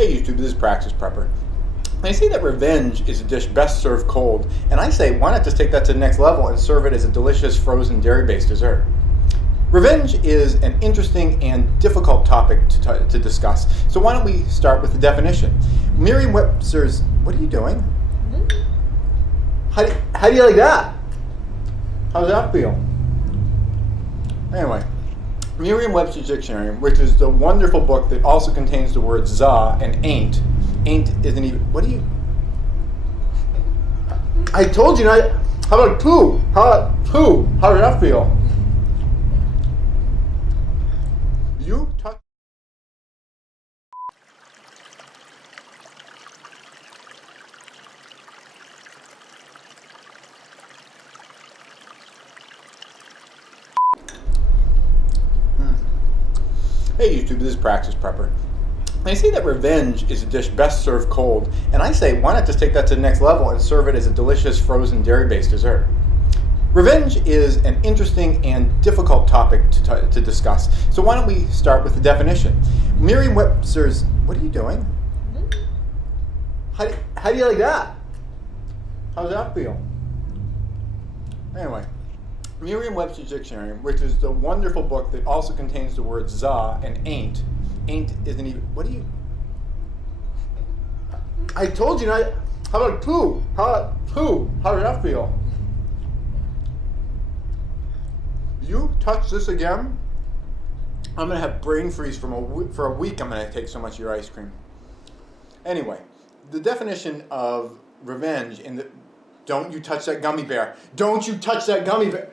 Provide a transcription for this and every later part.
Hey YouTube, this is Praxis Prepper. They say that revenge is a dish best served cold, and I say why not just take that to the next level and serve it as a delicious frozen dairy-based dessert. Revenge is an interesting and difficult topic to discuss, so why don't we start with the definition. Merriam-Webster's, what are you doing? How do you like that? How does that feel? Anyway, Merriam-Webster's dictionary, which is the wonderful book that also contains the words za and ain't isn't even, what do you, I told you not, how about poo? How does that feel? You touch. Hey YouTube, this is Praxis Prepper. They say that revenge is a dish best served cold, and I say why not just take that to the next level and serve it as a delicious frozen dairy-based dessert. Revenge is an interesting and difficult topic to discuss, so why don't we start with the definition. Merriam-Webster's, what are you doing? How do you like that? How does that feel? Anyway, Merriam-Webster's dictionary, which is the wonderful book that also contains the words za and ain't isn't even, what do you, I told you not, how about poo? How does that feel? You touch this again, I'm going to have brain freeze for a week. I'm going to take so much of your ice cream. Anyway, the definition of revenge in the, don't you touch that gummy bear. Don't you touch that gummy bear.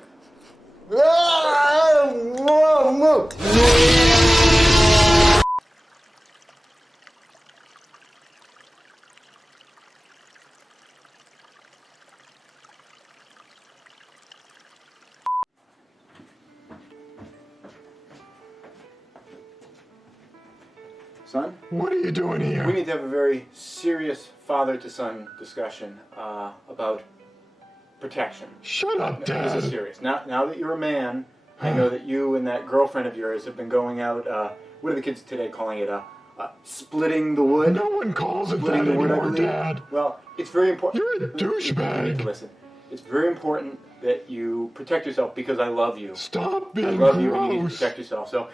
Son? What are you doing here? We need to have a very serious father-to-son discussion about protection. Shut up, Dad. This is serious. Now that you're a man, I know that you and that girlfriend of yours have been going out, what are the kids today calling it? Splitting the wood? No one calls it that Splitting the wood, I anymore, believe. Dad. Well, it's very important. You're a douchebag. You need to listen. It's very important that you protect yourself because I love you. Stop being I love you and you need to gross. protect yourself. So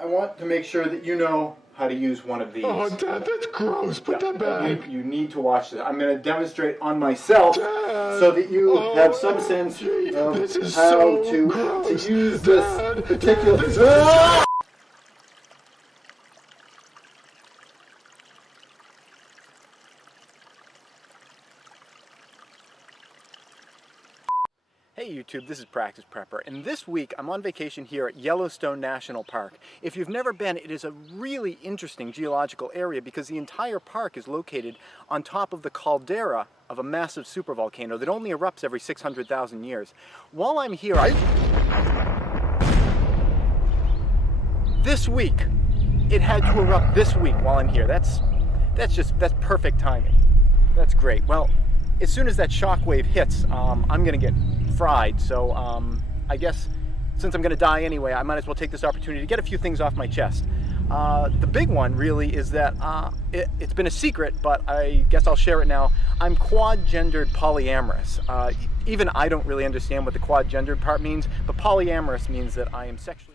I want to make sure that you know how to use one of these. Oh, Dad, that's gross. Put that back. You need to watch this. I'm going to demonstrate on myself, Dad. so that you have some sense of this is how so to gross. use Dad. this particular. Hey YouTube, this is Praxis Prepper, and this week I'm on vacation here at Yellowstone National Park. If you've never been, it is a really interesting geological area because the entire park is located on top of the caldera of a massive supervolcano that only erupts every 600,000 years. While I'm here, this week, it had to erupt this week while I'm here. That's perfect timing. That's great. Well, as soon as that shockwave hits, I'm gonna get fried, so I guess since I'm gonna die anyway, I might as well take this opportunity to get a few things off my chest. The big one really is that it's been a secret, but I guess I'll share it now. I'm quad-gendered polyamorous. Even I don't really understand what the quad-gendered part means, but polyamorous means that I am sexually...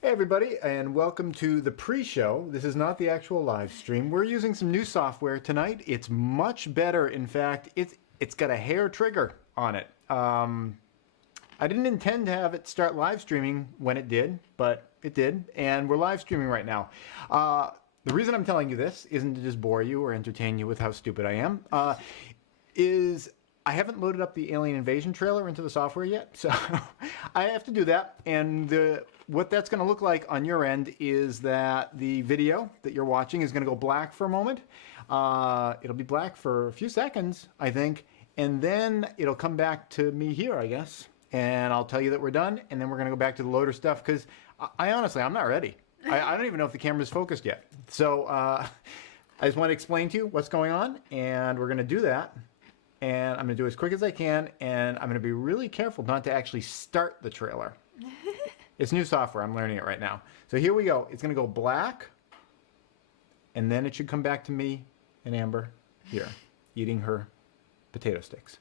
Hey everybody, and welcome to the pre-show. This is not the actual live stream. We're using some new software tonight. It's much better. In fact, it's got a hair trigger on it. I didn't intend to have it start live streaming when it did, but it did, and we're live streaming right now. The reason I'm telling you this isn't to just bore you or entertain you with how stupid I am, is I haven't loaded up the Alien Invasion trailer into the software yet, so I have to do that, and what that's going to look like on your end is that the video that you're watching is going to go black for a moment. It'll be black for a few seconds, I think, and then it'll come back to me here, I guess, and I'll tell you that we're done, and then we're going to go back to the loader stuff, because I honestly, I'm not ready. I don't even know if the camera's focused yet. So I just want to explain to you what's going on, and we're going to do that, and I'm going to do it as quick as I can, and I'm going to be really careful not to actually start the trailer. It's new software. I'm learning it right now. So here we go. It's going to go black, and then it should come back to me and Amber here, eating her potato sticks.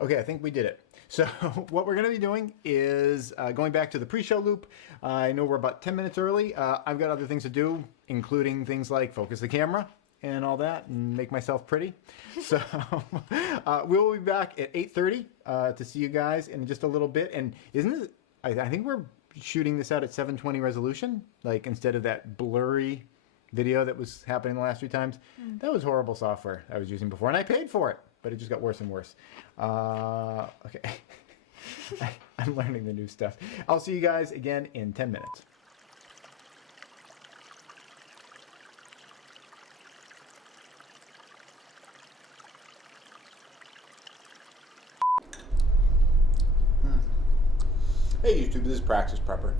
Okay, I think we did it. So what we're going to be doing is going back to the pre-show loop. I know we're about 10 minutes early. I've got other things to do, including things like focus the camera and all that and make myself pretty. So we'll be back at 8:30 to see you guys in just a little bit. And isn't it, I think we're shooting this out at 720 resolution, like instead of that blurry video that was happening the last few times. That was horrible software I was using before, and I paid for it. But it just got worse and worse. Okay. I'm learning the new stuff. I'll see you guys again in 10 minutes. Hey YouTube, this is Praxis Prepper.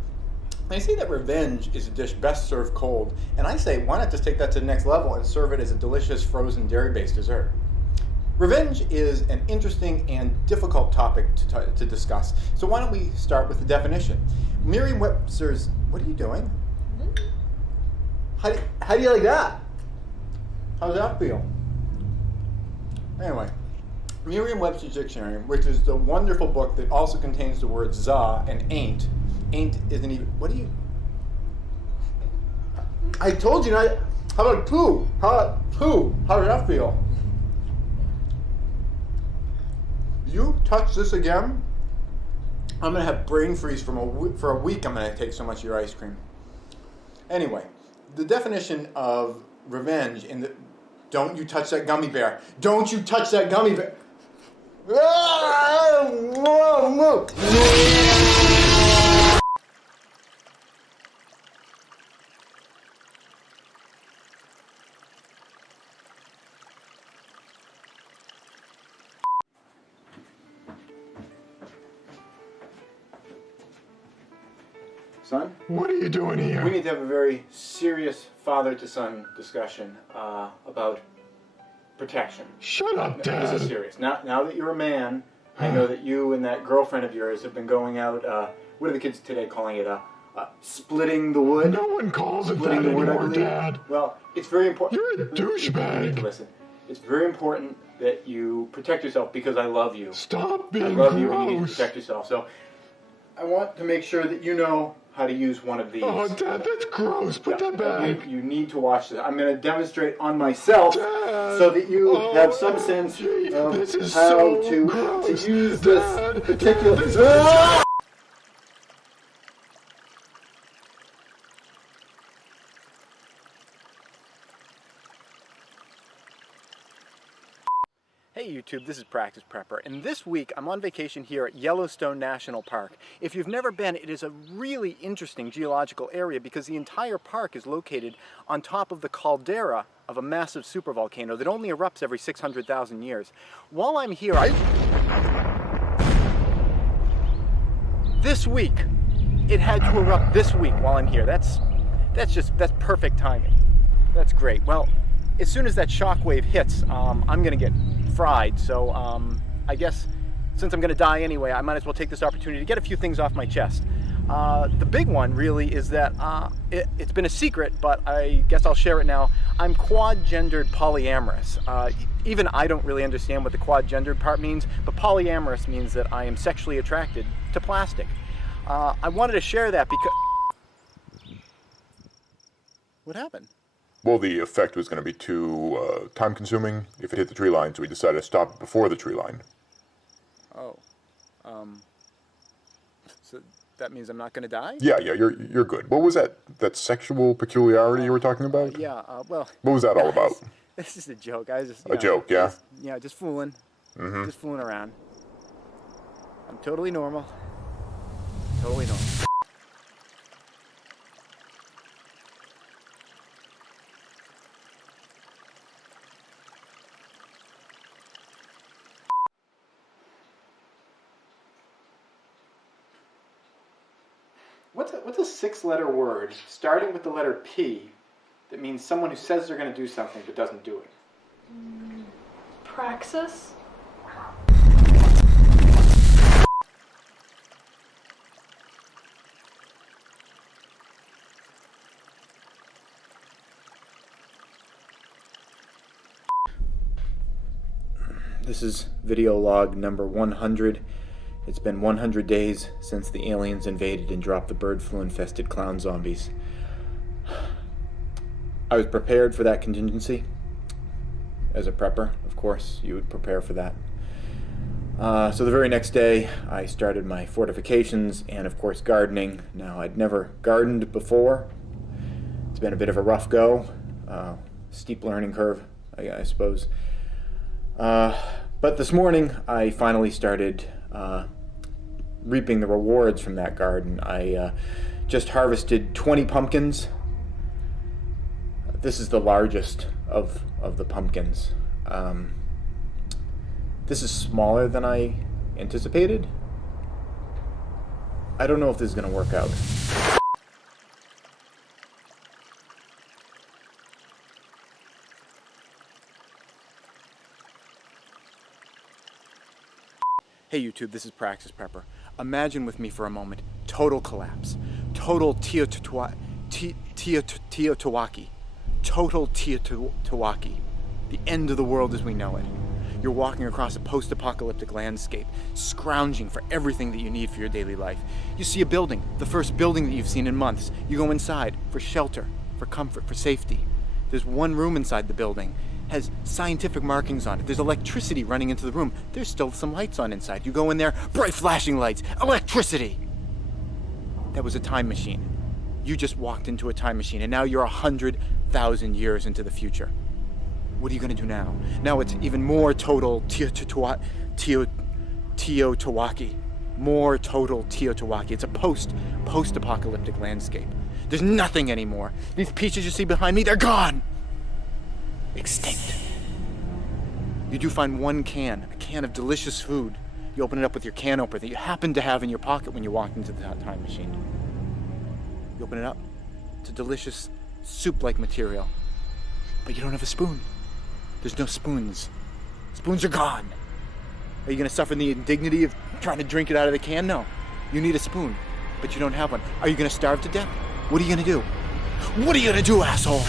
They say that revenge is a dish best served cold, and I say why not just take that to the next level and serve it as a delicious frozen dairy-based dessert. Revenge is an interesting and difficult topic to discuss, so why don't we start with the definition. Merriam-Webster's, what are you doing? How do you like that? How does that feel? Anyway, Merriam-Webster's dictionary, which is the wonderful book that also contains the words za and ain't isn't even, what do you, I told you not, how about poo? How does that feel? You touch this again, I'm going to have brain freeze for a week. I'm going to take so much of your ice cream. Anyway, the definition of revenge in the... Don't you touch that gummy bear. Don't you touch that gummy bear. Son? What are you doing here? We need to have a very serious father-to-son discussion about protection. Shut up, Dad. This is serious. Now that you're a man, I know that you and that girlfriend of yours have been going out, what are the kids today calling it? Splitting the wood? No one calls it that Splitting the wood, I anymore, believe. Dad. Well, it's very important. You're a douchebag. You need to listen. It's very important that you protect yourself because I love you. Stop being I gross. love you and you need to protect yourself. So I want to make sure that you know how to use one of these. Oh, Dad, that's gross. Put that back. You need to watch this. I'm going to demonstrate on myself Dad. so that you have some sense of This is how so to gross. use Dad, this particular... Dad, this is- Hey YouTube, this is Praxis Prepper, and this week I'm on vacation here at Yellowstone National Park. If you've never been, it is a really interesting geological area because the entire park is located on top of the caldera of a massive supervolcano that only erupts every 600,000 years. While I'm here, this week, it had to erupt this week while I'm here. That's perfect timing. That's great. Well, as soon as that shock wave hits, I'm gonna get fried, so I guess since I'm gonna die anyway, I might as well take this opportunity to get a few things off my chest. The big one really is that it's been a secret, but I guess I'll share it now. I'm quad-gendered polyamorous. Even I don't really understand what the quad-gendered part means, but polyamorous means that I am sexually attracted to plastic. I wanted to share that because... What happened? Well, the effect was going to be too time-consuming if it hit the tree line, so we decided to stop it before the tree line. Oh, so that means I'm not going to die? Yeah, you're good. What was that sexual peculiarity you were talking about? Yeah, well... What was that all about? This is a joke. I was just... A joke, yeah? Just fooling. Mm-hmm. Just fooling around. I'm totally normal. Totally normal. What's a six-letter word starting with the letter P that means someone who says they're going to do something but doesn't do it? Praxis? This is video log number 100. It's been 100 days since the aliens invaded and dropped the bird flu-infested clown zombies. I was prepared for that contingency. As a prepper, of course, you would prepare for that. So the very next day, I started my fortifications and, of course, gardening. Now, I'd never gardened before. It's been a bit of a rough go. Steep learning curve, I suppose. But this morning, I finally started reaping the rewards from that garden. I just harvested 20 pumpkins. This is the largest of the pumpkins. This is smaller than I anticipated. I don't know if this is going to work out. Hey YouTube, this is Praxis Prepper. Imagine with me for a moment, total collapse. Total Teotihuacan. Total Teotihuacan. The end of the world as we know it. You're walking across a post-apocalyptic landscape, scrounging for everything that you need for your daily life. You see a building, the first building that you've seen in months. You go inside for shelter, for comfort, for safety. There's one room inside the building, has scientific markings on it. There's electricity running into the room. There's still some lights on inside. You go in there, bright flashing lights, electricity. That was a time machine. You just walked into a time machine and now you're 100,000 years into the future. What are you going to do now? Now it's even more total Teotihuacan. More total Teotihuacan. It's a post-apocalyptic landscape. There's nothing anymore. These peaches you see behind me, they're gone. Extinct. You do find one can, a can of delicious food. You open it up with your can opener that you happen to have in your pocket when you walked into the time machine. You open it up. It's a delicious soup-like material. But you don't have a spoon. There's no spoons. Spoons are gone. Are you going to suffer the indignity of trying to drink it out of the can? No. You need a spoon, but you don't have one. Are you going to starve to death? What are you going to do? What are you going to do, asshole?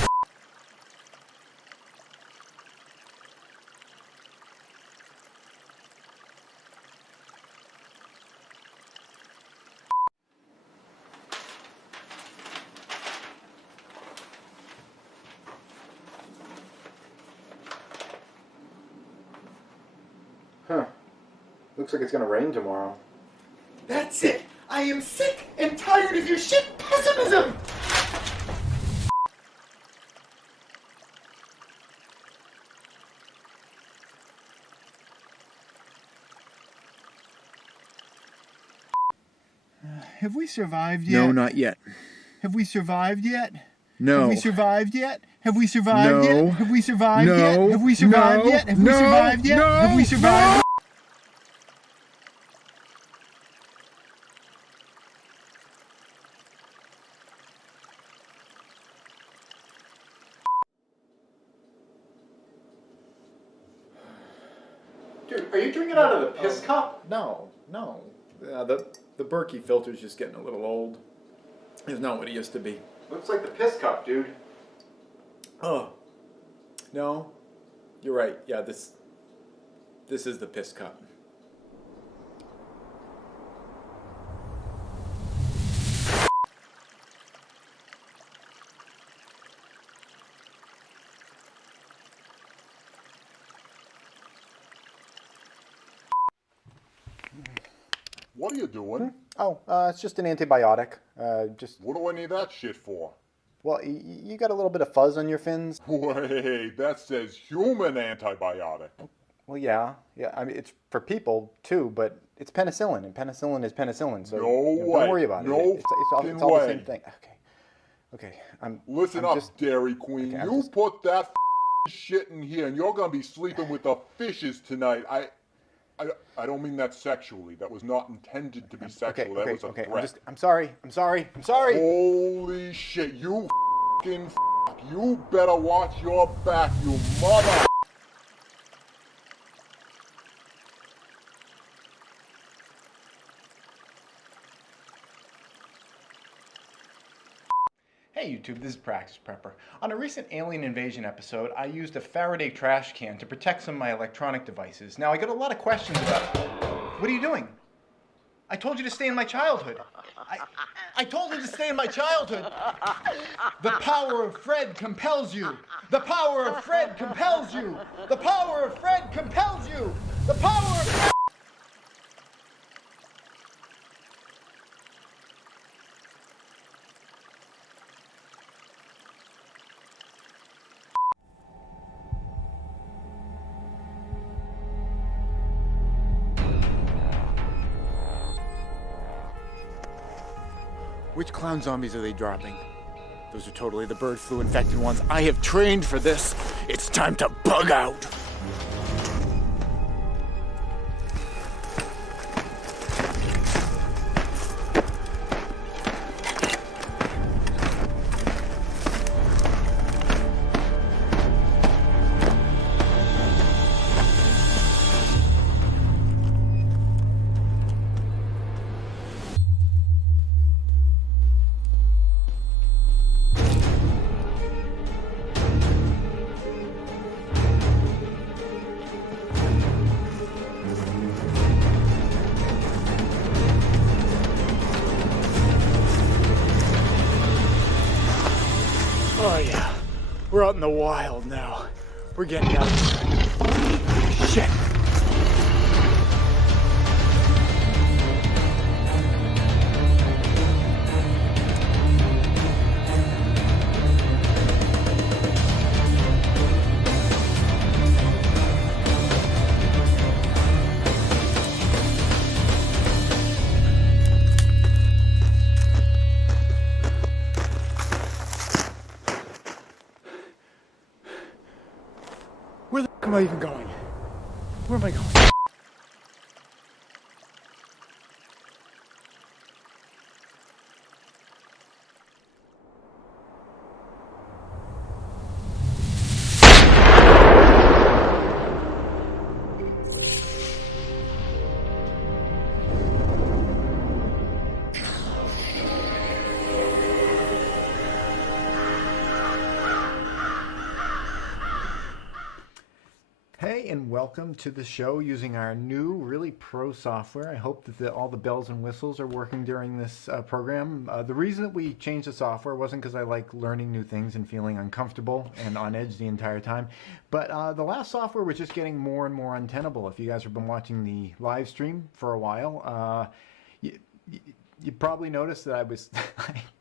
Huh. Looks like it's gonna rain tomorrow. That's it! I am sick and tired of your shit pessimism! Have we survived yet? No, not yet. Have we survived yet? No. Have we survived yet? Have we survived No. yet? Have we survived No. yet? Have we survived No. yet? Have we No. survived yet? No. Have we survived? Dude, are you drinking out of the piss cup? No. The Berkey filter's just getting a little old. It's not what it used to be. Looks like the piss cup, dude. Oh. No. You're right. Yeah, this is the piss cup. What are you doing? Oh, it's just an antibiotic. What do I need that shit for? Well, you got a little bit of fuzz on your fins. Wait, that says human antibiotic. Well, yeah. I mean, it's for people too, but it's penicillin, and penicillin is penicillin. So don't worry about it. It's all the same thing. Okay. Listen I'm up, just, Dairy Queen. okay, You put that shit in here, and you're gonna be sleeping with the fishes tonight. I don't mean that sexually. That was not intended to be sexual. That was a threat. I'm sorry. Holy shit! You you better watch your back, you mother. Hey YouTube, this is Praxis Prepper. On a recent alien invasion episode, I used a Faraday trash can to protect some of my electronic devices. Now, I got a lot of questions about... What are you doing? I told you to stay in my childhood. I told you to stay in my childhood. The power of Fred compels you. The power of Fred compels you. The power of Fred compels you. The power of Fred... Which clown zombies are they dropping? Those are totally the bird flu infected ones. I have trained for this. It's time to bug out. Oh yeah, we're out in the wild now. We're getting out. Shit. Where the am I even going? Where am I going? Hey, and welcome to the show using our new, really pro software. I hope that all the bells and whistles are working during this program. The reason that we changed the software wasn't because I like learning new things and feeling uncomfortable and on edge the entire time, but the last software was just getting more and more untenable. If you guys have been watching the live stream for a while, you probably noticed that I was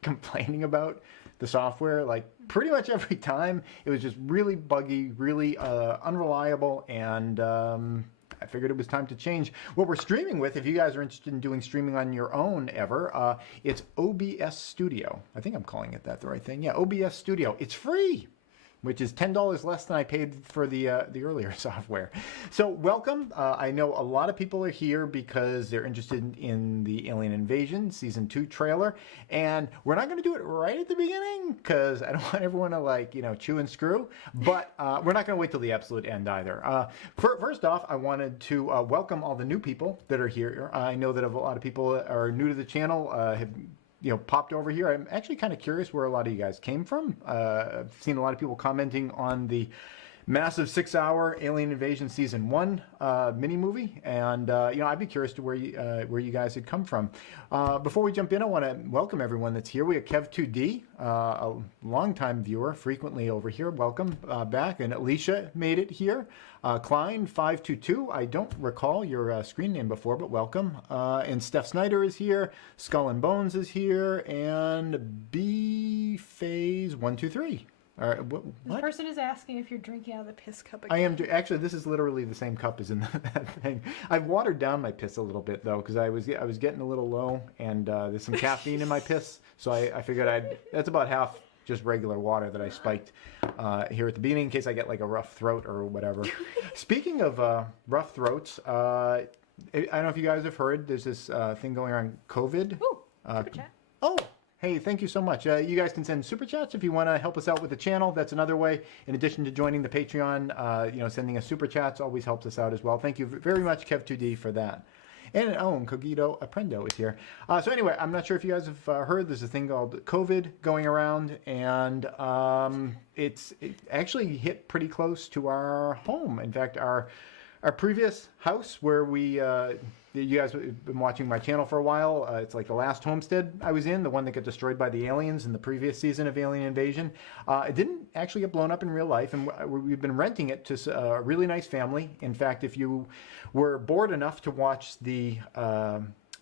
complaining about the software like pretty much every time. It was just really buggy, really unreliable, and I figured it was time to change. What we're streaming with, if you guys are interested in doing streaming on your own ever, it's OBS Studio. I think I'm calling it that the right thing. Yeah, OBS Studio. It's free, which is $10 less than I paid for the earlier software. So welcome. I know a lot of people are here because they're interested in the Alien Invasion Season 2 trailer, and we're not going to do it right at the beginning because I don't want everyone to, like, you know, chew and screw, but we're not going to wait till the absolute end either. First off, I wanted to welcome all the new people that are here. I know that a lot of people are new to the channel, have popped over here. I'm actually kind of curious where a lot of you guys came from. I've seen a lot of people commenting on the massive 6-hour Alien Invasion Season 1 mini movie, and I'd be curious to where you guys had come from. Before we jump in, I want to welcome everyone that's here. We have Kev2D, a longtime viewer, frequently over here. Welcome back. And Alicia made it here. Klein522, I don't recall your screen name before, but welcome. And Steph Snyder is here. Skull and Bones is here, and B Phase 123 All right, This what? person is asking if you're drinking out of the piss cup again. I am. Actually, this is literally the same cup as in that thing. I've watered down my piss a little bit though, because I was getting a little low, and there's some caffeine in my piss, so I figured that's about half just regular water that I spiked here at the beginning in case I get like a rough throat or whatever. Speaking of rough throats, I don't know if you guys have heard. There's this thing going on, COVID. Ooh, super chat. Oh, hey, thank you so much. You guys can send super chats if you want to help us out with the channel. That's another way. In addition to joining the Patreon, sending us super chats always helps us out as well. Thank you very much, Kev2D, for that. And Cogito Aprendo is here. So anyway, I'm not sure if you guys have heard. There's a thing called COVID going around, and it actually hit pretty close to our home. In fact, our previous house where you guys have been watching my channel for a while. It's like the last homestead I was in, the one that got destroyed by the aliens in the previous season of Alien Invasion. It didn't actually get blown up in real life, and we've been renting it to a really nice family. In fact, if you were bored enough to watch the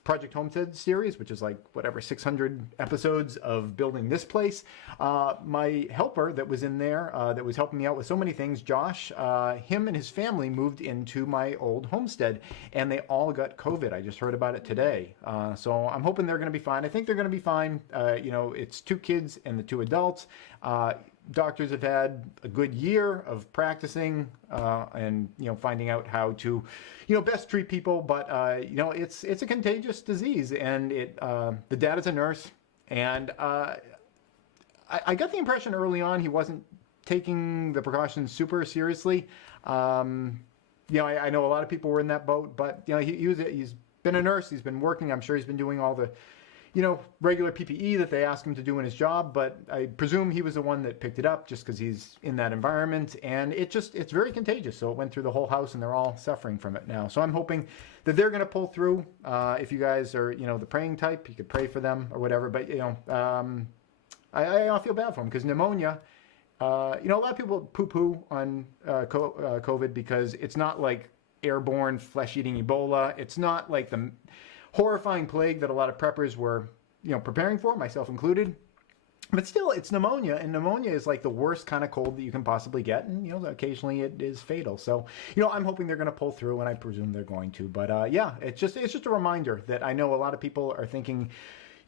Project Homestead series, which is like whatever 600 episodes of building this place, my helper that was in there that was helping me out with so many things, Josh, him and his family moved into my old homestead, and they all got COVID. I just heard about it today, so I'm hoping they're going to be fine. I think they're going to be fine. It's 2 kids and the 2 adults. Doctors have had a good year of practicing and finding out how to best treat people, but it's a contagious disease, and the dad is a nurse, and I got the impression early on he wasn't taking the precautions super seriously. I know a lot of people were in that boat, but he's been a nurse, he's been working, I'm sure he's been doing all the regular PPE that they ask him to do in his job, but I presume he was the one that picked it up just because he's in that environment, and it's very contagious, so it went through the whole house, and they're all suffering from it now. So I'm hoping that they're going to pull through. If you guys are, the praying type, you could pray for them or whatever, but, I feel bad for them, because pneumonia, a lot of people poo-poo on COVID because it's not like airborne, flesh-eating Ebola. It's not like the horrifying plague that a lot of preppers were, preparing for, myself included. But still, it's pneumonia, and pneumonia is like the worst kind of cold that you can possibly get, and occasionally it is fatal. So, I'm hoping they're going to pull through, and I presume they're going to. But yeah, it's just a reminder that I know a lot of people are thinking,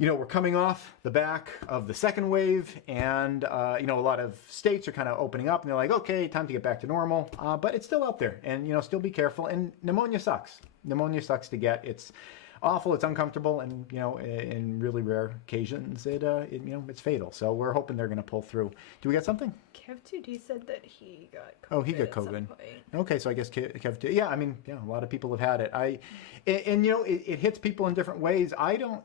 we're coming off the back of the second wave, and a lot of states are kind of opening up, and they're like, okay, time to get back to normal. But it's still out there, and still be careful. And pneumonia sucks. Pneumonia sucks to get. It's awful, it's uncomfortable, and in really rare occasions it's fatal. So we're hoping they're going to pull through. Do we got something? Kev2D said that he got COVID. Oh, he got at some COVID. point. Okay, so I guess Kev, yeah, a lot of people have had it. It hits people in different ways. I don't,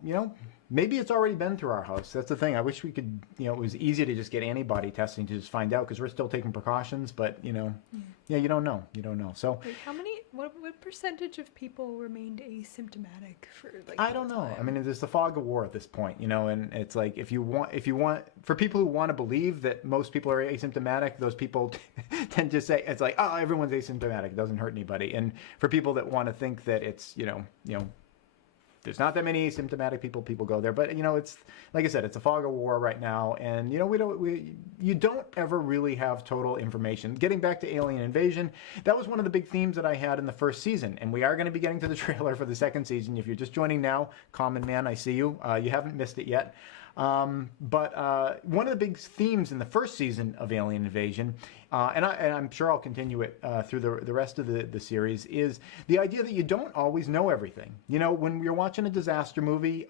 maybe it's already been through our house. That's the thing. I wish we could, it was easy to just get antibody testing to just find out, because we're still taking precautions, but you don't know. So Wait, what percentage of people remained asymptomatic for like? I don't know. There's the fog of war at this point, and it's like if you want, for people who want to believe that most people are asymptomatic, those people tend to say it's like, oh, everyone's asymptomatic, it doesn't hurt anybody. And for people that want to think that it's there's not that many asymptomatic people go there, but it's like I said, it's a fog of war right now, and you don't ever really have total information. Getting back to Alien Invasion, that was one of the big themes that I had in the first season, and we are going to be getting to the trailer for the second season. If you're just joining now, Common Man, I see you. You haven't missed it yet. But one of the big themes in the first season of Alien Invasion, and I'm sure I'll continue it through the rest of the series, is the idea that you don't always know everything. When you're watching a disaster movie,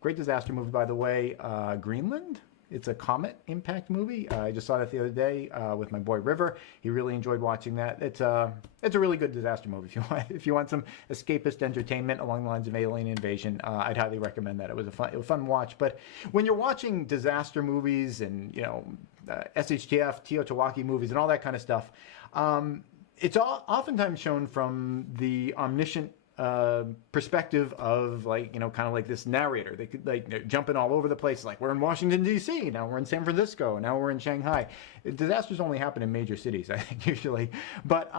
great disaster movie, by the way, Greenland. It's a comet impact movie. I just saw that the other day with my boy River. He really enjoyed watching that. It's a really good disaster movie. If you want some escapist entertainment along the lines of Alien Invasion, I'd highly recommend that. It was a fun watch. But when you're watching disaster movies and SHTF, Teotihuacan movies, and all that kind of stuff, it's oftentimes shown from the omniscient perspective of kind of like this narrator. They could they're jumping all over the place. Like, we're in Washington D.C. now, we're in San Francisco, now we're in Shanghai. Disasters only happen in major cities, I think, usually. But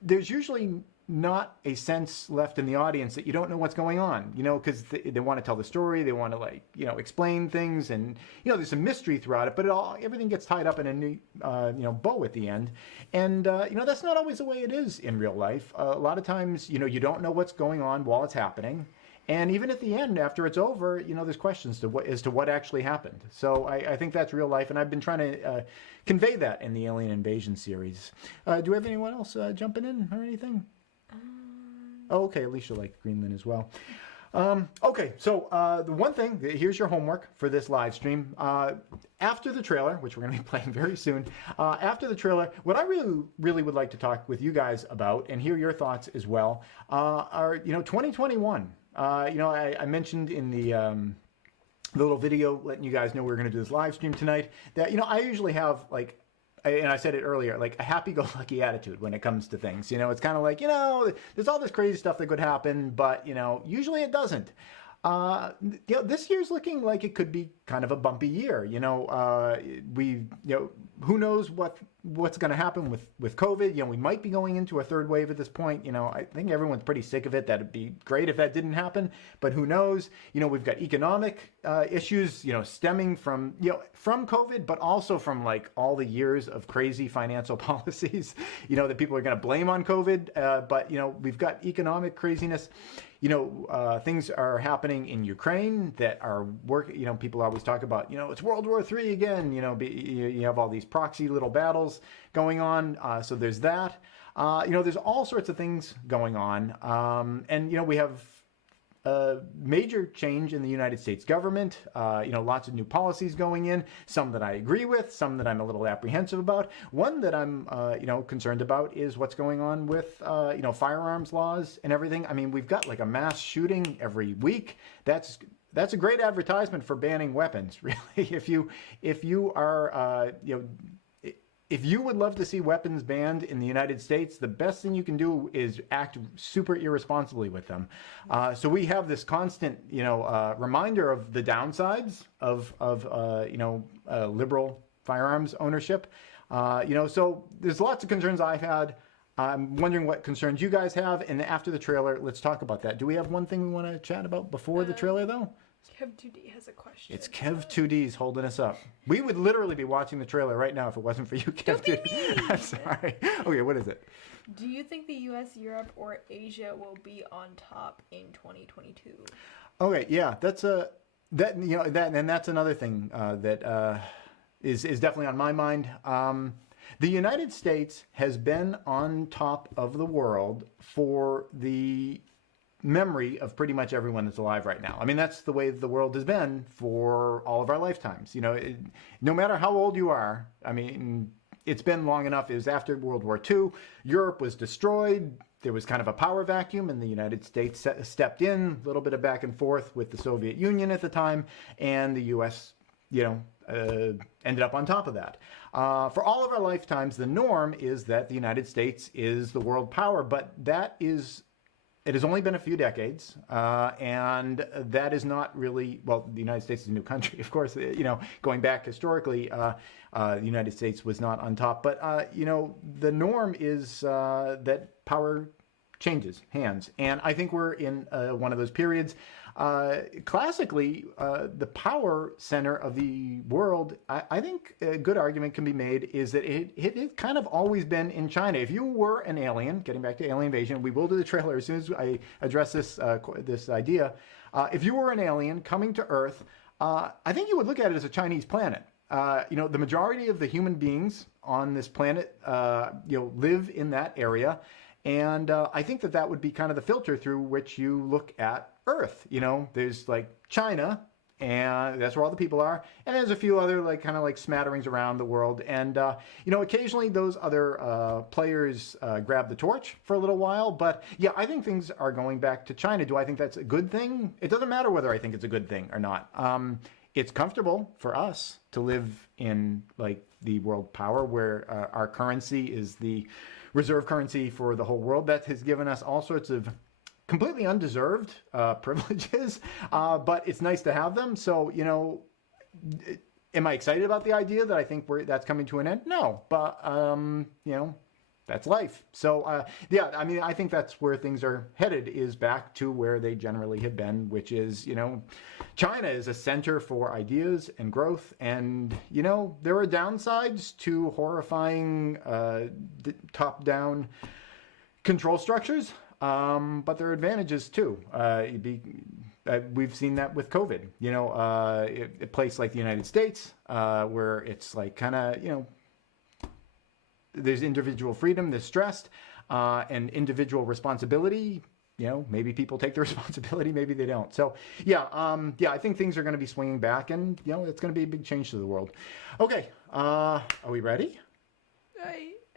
there's usually not a sense left in the audience that you don't know what's going on, because they want to tell the story, they want to explain things, and there's some mystery throughout it, but everything gets tied up in a neat bow at the end, and that's not always the way it is in real life. A lot of times, you don't know what's going on while it's happening. And even at the end, after it's over, there's questions as to what actually happened. So I think that's real life, and I've been trying to convey that in the Alien Invasion series. Do we have anyone else jumping in or anything? Oh, okay, Alicia liked Greenland as well. Okay, so the one thing, here's your homework for this live stream. After the trailer, which we're going to be playing very soon, after the trailer, what I really would like to talk with you guys about and hear your thoughts as well are 2021. I mentioned in the little video letting you guys know we're going to do this live stream tonight that I usually have and I said it earlier, like a happy-go-lucky attitude when it comes to things. It's kind of like, there's all this crazy stuff that could happen, but, usually it doesn't. This year's looking like it could be kind of a bumpy year. Who knows what's going to happen with COVID. We might be going into a third wave at this point. I think everyone's pretty sick of it. That'd be great if that didn't happen, but who knows? We've got economic issues, stemming from COVID, but also from all the years of crazy financial policies, that people are going to blame on COVID. But we've got economic craziness. Things are happening in Ukraine that are people always talk about, it's World War III again, you have all these proxy little battles going on. So there's that. There's all sorts of things going on. And we have a major change in the United States government, lots of new policies going in, some that I agree with, some that I'm a little apprehensive about. One that I'm, concerned about is what's going on with, firearms laws and everything. I mean, we've got a mass shooting every week. That's a great advertisement for banning weapons, really. If you are, if you would love to see weapons banned in the United States, the best thing you can do is act super irresponsibly with them. So we have this constant, reminder of the downsides of liberal firearms ownership. So there's lots of concerns I've had. I'm wondering what concerns you guys have. And after the trailer, let's talk about that. Do we have one thing we want to chat about before the trailer, though? Kev2D has a question. It's Kev2D's holding us up. We would literally be watching the trailer right now if it wasn't for you, Kev2D. I'm sorry. Okay, what is it? Do you think the U.S., Europe, or Asia will be on top in 2022? Okay, yeah, that's another thing that is definitely on my mind. The United States has been on top of the world for the memory of pretty much everyone that's alive right now. I mean, that's the way the world has been for all of our lifetimes. No matter how old you are, I mean, it's been long enough. It was after World War II. Europe was destroyed. There was kind of a power vacuum, and the United States stepped in, a little bit of back and forth with the Soviet Union at the time, and the U.S., ended up on top of that. For all of our lifetimes, the norm is that the United States is the world power, but it has only been a few decades, and that is not really, well, the United States is a new country, of course, going back historically, the United States was not on top. But, the norm is that power changes hands. And I think we're in one of those periods. Classically, the power center of the world, I think a good argument can be made is that it kind of always been in China. If you were an alien, getting back to Alien Invasion, we will do the trailer as soon as I address this idea. If you were an alien coming to Earth, I think you would look at it as a Chinese planet. The majority of the human beings on this planet, live in that area. And I think that would be kind of the filter through which you look at Earth. There's China, and that's where all the people are. And there's a few other smatterings around the world. And, occasionally those other players grab the torch for a little while. But yeah, I think things are going back to China. Do I think that's a good thing? It doesn't matter whether I think it's a good thing or not. It's comfortable for us to live in the world power where our currency is the reserve currency for the whole world. That has given us all sorts of completely undeserved privileges, but it's nice to have them. So, am I excited about the idea that I think that's coming to an end? No, but, that's life. So yeah, I mean, I think that's where things are headed, is back to where they generally have been, which is, China is a center for ideas and growth. And, there are downsides to horrifying top-down control structures, but there are advantages too. We've seen that with COVID. A place like the United States, where it's like kind of, there's individual freedom, there's stress, and individual responsibility. Maybe people take the responsibility, maybe they don't. So yeah, I think things are going to be swinging back, and it's going to be a big change to the world. Okay, are we ready?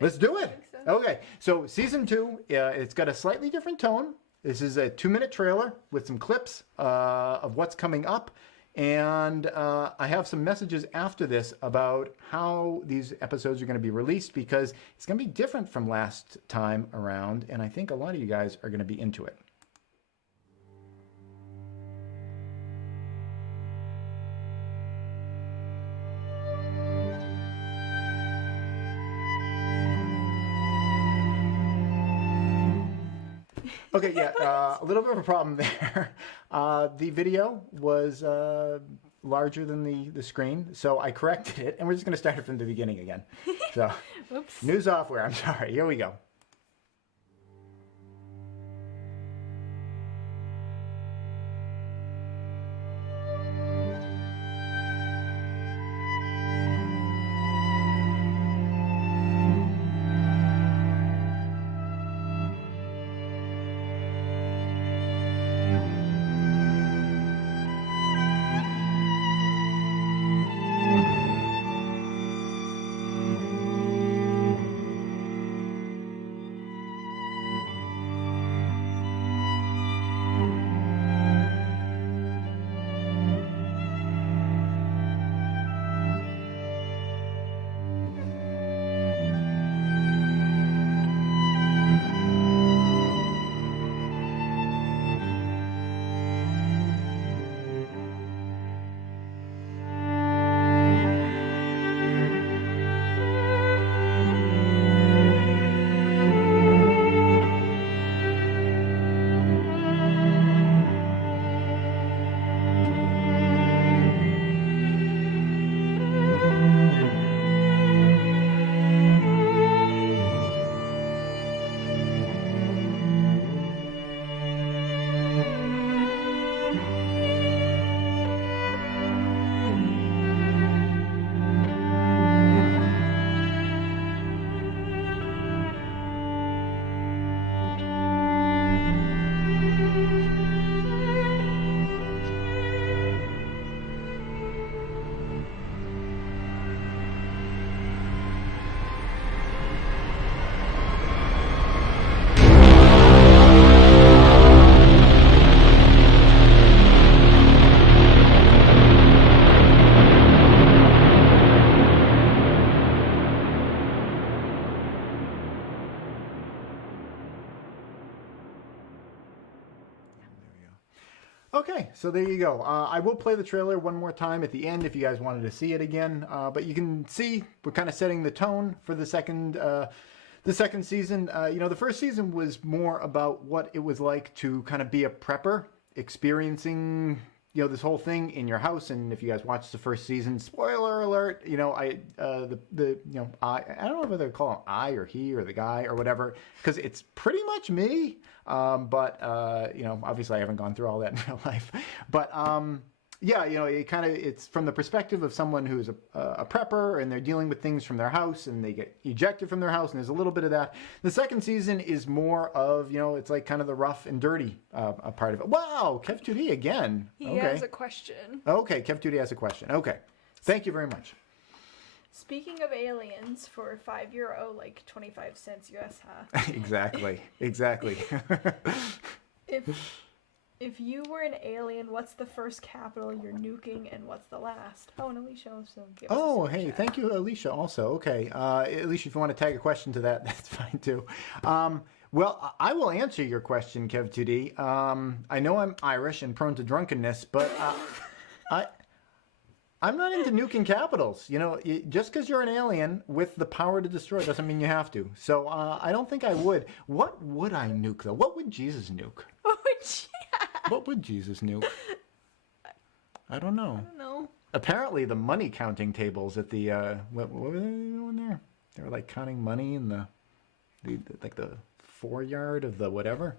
Let's do it. So. Okay, so season 2, it's got a slightly different tone. This is a 2-minute trailer with some clips of what's coming up. And I have some messages after this about how these episodes are going to be released, because it's going to be different from last time around. And I think a lot of you guys are going to be into it. Okay, yeah, a little bit of a problem there. The video was larger than the screen, so I corrected it, and we're just going to start it from the beginning again. So, Oops. New software, I'm sorry. Here we go. Okay, so there you go. I will play the trailer one more time at the end if you guys wanted to see it again. But you can see we're kind of setting the tone for the second season. The first season was more about what it was like to kind of be a prepper, experiencing this whole thing in your house. And if you guys watched the first season, spoiler alert, I don't know whether they call him I or he or the guy or whatever, because it's pretty much me. But obviously I haven't gone through all that in real life. But it's from the perspective of someone who's a prepper, and they're dealing with things from their house, and they get ejected from their house, and there's a little bit of that. The second season is more of, it's like kind of the rough and dirty a part of it. Wow, Kev2D again. He has a question. Okay, Kev2D has a question. Okay, thank you very much. Speaking of aliens, for €5, like 25 cents US, huh? Exactly. If you were an alien, what's the first capital you're nuking, and what's the last? Oh, and Alicia also gave us a hey, chat. thank you, Alicia, also. Okay, Alicia, if you want to tag a question to that, that's fine, too. Well, I will answer your question, Kev2D. I know I'm Irish and prone to drunkenness, but I'm not into nuking capitals. You know, just because you're an alien with the power to destroy doesn't mean you have to. So I don't think I would. What would I nuke, though? What would Jesus nuke? What would Jesus nuke? I don't know. I don't know. Apparently, the money counting tables at the what were they doing there? They were like counting money in the like the foreyard of the whatever.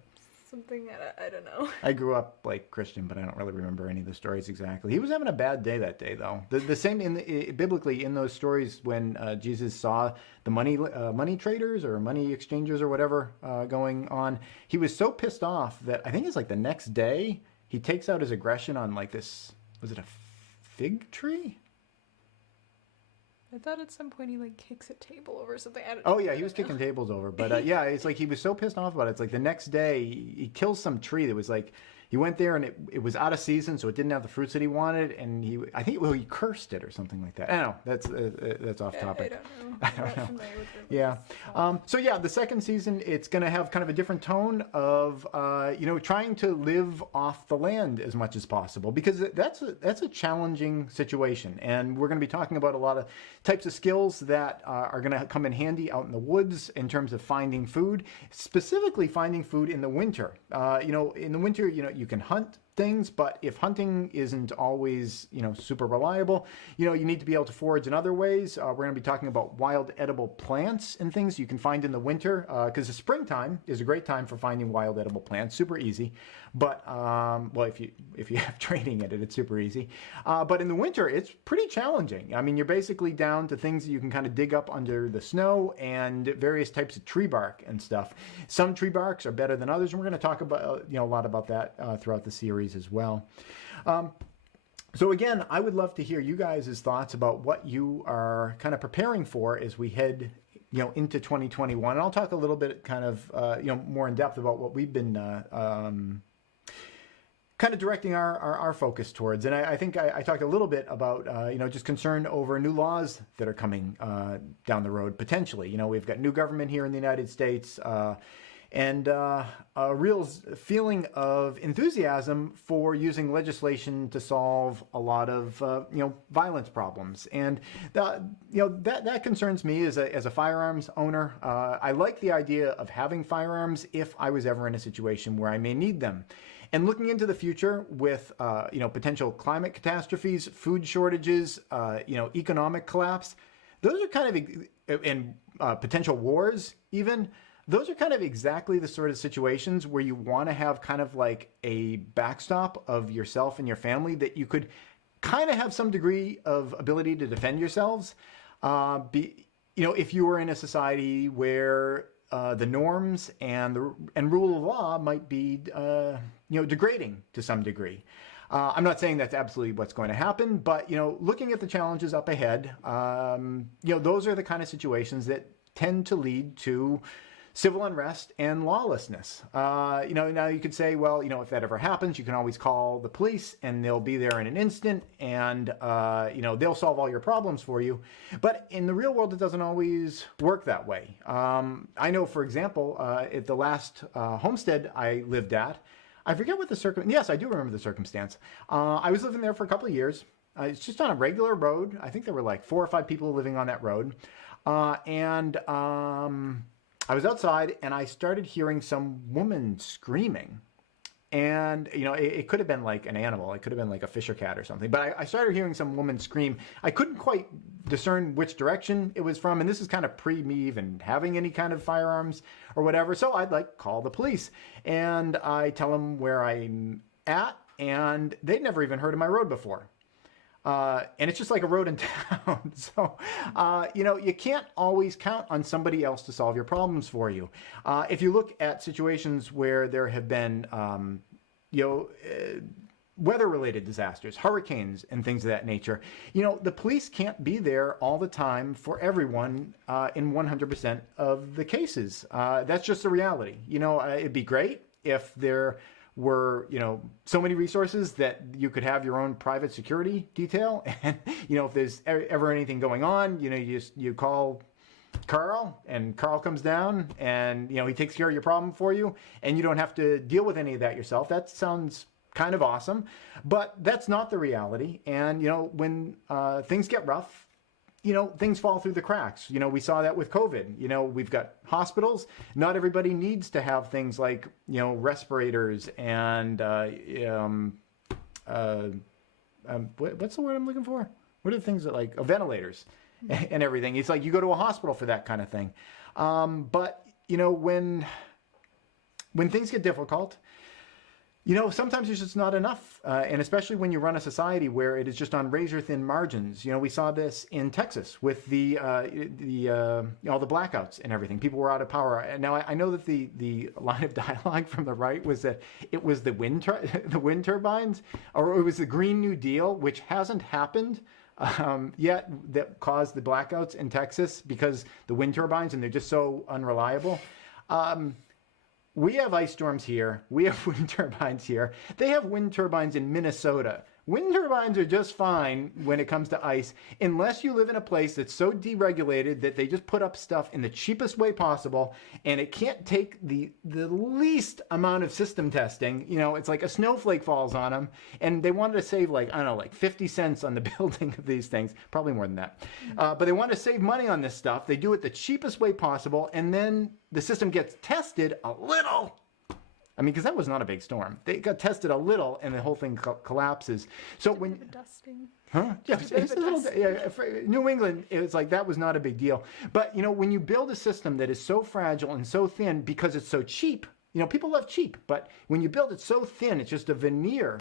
Something I don't know. I grew up like Christian, but I don't really remember any of the stories exactly. He was having a bad day that day, though. The same biblically in those stories when Jesus saw the money traders or money exchangers or whatever going on. He was so pissed off that I think it's like the next day he takes out his aggression on like this. Was it a fig tree? I thought at some point he like kicks a table over or something. Oh yeah, he was kicking tables over. But yeah, it's like he was so pissed off about it. It's like the next day he kills some tree that was like, he went there and it was out of season, so it didn't have the fruits that he wanted, and I think he cursed it or something like that. I don't know. That's off topic. I don't know. Yeah. So yeah, the second season, it's going to have kind of a different tone of trying to live off the land as much as possible, because that's a challenging situation, and we're going to be talking about a lot of types of skills that are going to come in handy out in the woods in terms of finding food, specifically finding food in the winter. In the winter, you can hunt things, but if hunting isn't always, super reliable, you need to be able to forage in other ways. We're going to be talking about wild edible plants and things you can find in the winter, because the springtime is a great time for finding wild edible plants, super easy. But if you have training in it, it's super easy. But in the winter, it's pretty challenging. I mean, you're basically down to things that you can kind of dig up under the snow and various types of tree bark and stuff. Some tree barks are better than others, and we're going to talk about a lot about that throughout the series as well. So again, I would love to hear you guys' thoughts about what you are kind of preparing for as we head into 2021. And I'll talk a little bit kind of more in depth about what we've been kind of directing our focus towards. And I think I talked a little bit about just concern over new laws that are coming down the road potentially. We've got new government here in the United States, and a real feeling of enthusiasm for using legislation to solve a lot of violence problems, and that concerns me as a firearms owner. I like the idea of having firearms if I was ever in a situation where I may need them. And looking into the future with potential climate catastrophes, food shortages, economic collapse, those are kind of and potential wars even. Those are kind of exactly the sort of situations where you want to have kind of like a backstop of yourself and your family that you could kind of have some degree of ability to defend yourselves. If you were in a society where the norms and rule of law might be degrading to some degree. I'm not saying that's absolutely what's going to happen, but looking at the challenges up ahead, those are the kind of situations that tend to lead to civil unrest and lawlessness. Now you could say, well, if that ever happens, you can always call the police and they'll be there in an instant, and they'll solve all your problems for you. But in the real world, it doesn't always work that way. I know, for example, at the last homestead I lived at, I forget what the yes, I do remember the circumstance. I was living there for a couple of years. It's just on a regular road. I think there were like 4 or 5 people living on that road. I was outside and I started hearing some woman screaming. And, it could have been like an animal. It could have been like a fish or cat or something. But I started hearing some woman scream. I couldn't quite discern which direction it was from. And this is kind of pre me even having any kind of firearms or whatever. So I'd call the police. And I tell them where I'm at. And they'd never even heard of my road before. And it's just like a road in town. So, you can't always count on somebody else to solve your problems for you. If you look at situations where there have been, weather-related disasters, hurricanes and things of that nature, the police can't be there all the time for everyone in 100% of the cases. That's just the reality. It'd be great if there were, so many resources that you could have your own private security detail. And, if there's ever anything going on, you call Carl and Carl comes down and, he takes care of your problem for you and you don't have to deal with any of that yourself. That sounds kind of awesome, but that's not the reality. And, you know, when things get rough, you know, things fall through the cracks. You know, we saw that with COVID. You know, we've got hospitals. Not everybody needs to have things like, you know, respirators and what's the word I'm looking for? What are the things that like ventilators and everything? It's like you go to a hospital for that kind of thing. But, you know, when things get difficult, you know, sometimes there's just not enough, and especially when you run a society where it is just on razor-thin margins. You know, we saw this in Texas with all the blackouts and everything. People were out of power. And now I know that the line of dialogue from the right was that it was the wind turbines, or it was the Green New Deal, which hasn't happened yet, that caused the blackouts in Texas because the wind turbines, and they're just so unreliable. We have ice storms here. We have wind turbines here. They have wind turbines in Minnesota. Wind turbines are just fine when it comes to ice, unless you live in a place that's so deregulated that they just put up stuff in the cheapest way possible, and it can't take the least amount of system testing. You know, it's like a snowflake falls on them, and they wanted to save like, I don't know, like 50 cents on the building of these things, probably more than that. But they want to save money on this stuff. They do it the cheapest way possible, and then the system gets tested a little. I mean, because that was not a big storm. They got tested a little, and the whole thing collapses. So when Dusting. Huh? Yeah, it's a little, yeah, for New England, it's like that was not a big deal. But, you know, when you build a system that is so fragile and so thin because it's so cheap, you know, people love cheap, but when you build it so thin, it's just a veneer